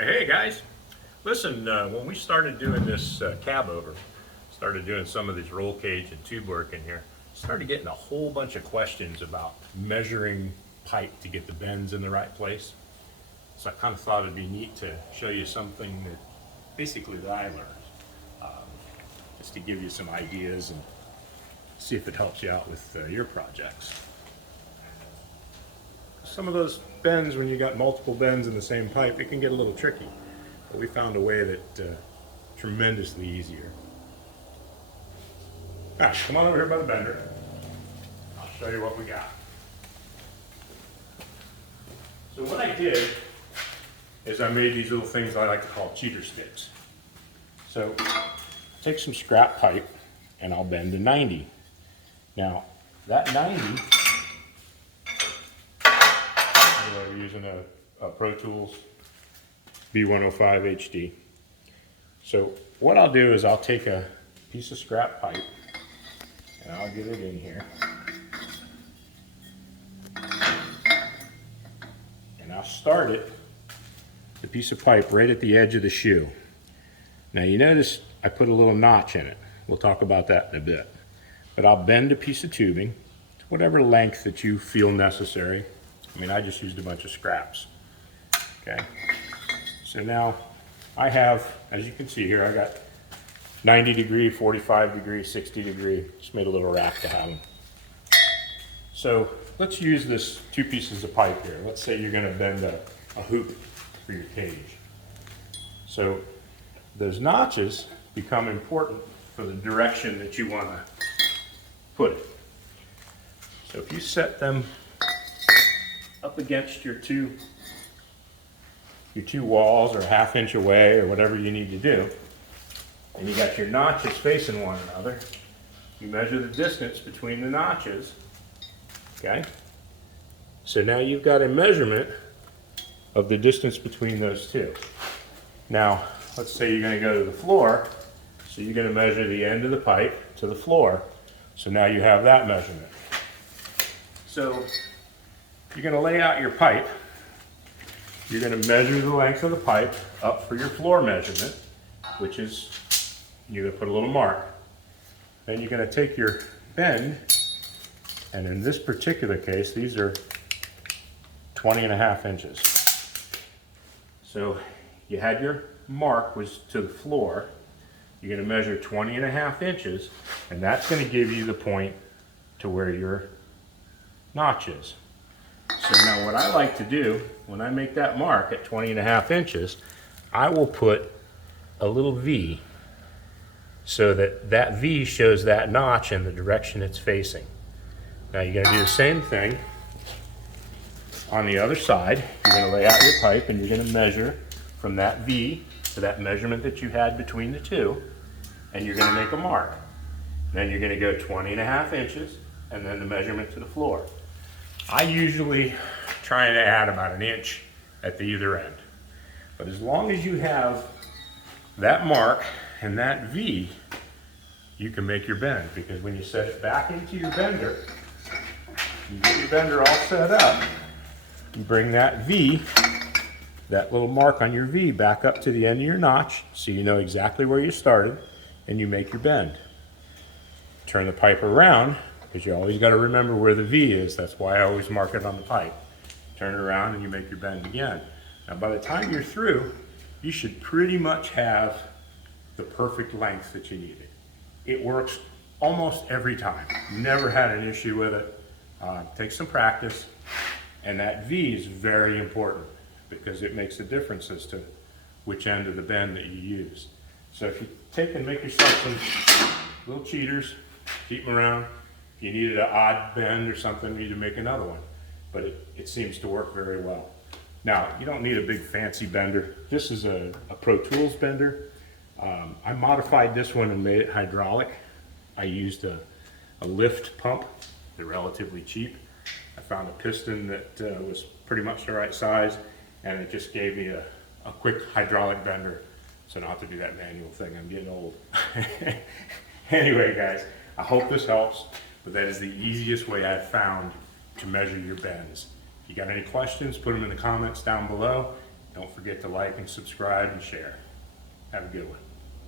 Hey guys, listen, when we started doing this cab over, started doing some of these roll cage and tube work in here, started getting a whole bunch of questions about measuring pipe to get the bends in the right place. So I kind of thought it'd be neat to show you something that basically that I learned, um, just to give you some ideas and see if it helps you out with your projects. Some of those bends, when you got multiple bends in the same pipe, it can get a little tricky. But we found a way that tremendously easier. All right, come on over here by the bender. I'll show you what we got. So what I did is I made these little things I like to call cheater sticks. So take some scrap pipe and I'll bend to 90. Now that 90, we're using a Pro Tools B105 HD. So what I'll do is I'll take a piece of scrap pipe and I'll get it in here. And I'll start it, the piece of pipe, right at the edge of the shoe. Now you notice I put a little notch in it. We'll talk about that in a bit. But I'll bend a piece of tubing to whatever length that you feel necessary. I mean, I just used a bunch of scraps. Okay. So now I have, as you can see here, I got 90 degree, 45 degree, 60 degree. Just made a little rack to have them. So let's use this two pieces of pipe here. Let's say you're going to bend a hoop for your cage. So those notches become important for the direction that you want to put it. So if you set them up against your two walls, or ½ inch away, or whatever you need to do, and you got your notches facing one another, you measure the distance between the notches. Okay, so now you've got a measurement of the distance between those two. Now let's say you're going to go to the floor, so you're going to measure the end of the pipe to the floor. So now you have that measurement. So you're going to lay out your pipe. You're going to measure the length of the pipe up for your floor measurement, which is, you're going to put a little mark. Then you're going to take your bend, and in this particular case, these are 20.5 inches. So you had your mark was to the floor. You're going to measure 20.5 inches, and that's going to give you the point to where your notch is. So now what I like to do, when I make that mark at 20.5 inches, I will put a little V so that that V shows that notch in the direction it's facing. Now you're going to do the same thing on the other side. You're going to lay out your pipe and you're going to measure from that V to that measurement that you had between the two, and you're going to make a mark. Then you're going to go 20.5 inches and then the measurement to the floor. I usually try to add about an inch at the either end. But as long as you have that mark and that V, you can make your bend, because when you set it back into your bender, you get your bender all set up, you bring that V, that little mark on your V, back up to the end of your notch so you know exactly where you started, and you make your bend. Turn the pipe around, because you always got to remember where the V is. That's why I always mark it on the pipe. Turn it around and you make your bend again. Now by the time you're through, you should pretty much have the perfect length that you needed. It works almost every time. Never had an issue with it. Takes some practice, and that V is very important because it makes a difference as to which end of the bend that you use. So if you take and make yourself some little cheaters, keep them around. If you needed an odd bend or something, you need to make another one. But it seems to work very well. Now, you don't need a big fancy bender. This is a Pro Tools bender. I modified this one and made it hydraulic. I used a lift pump. They're relatively cheap. I found a piston that was pretty much the right size, and it just gave me a quick hydraulic bender. So not to do that manual thing, I'm getting old. Anyway, guys, I hope this helps, but that is the easiest way I've found to measure your bends. If you got any questions, put them in the comments down below, and Don't forget to like and subscribe and share. Have a good one.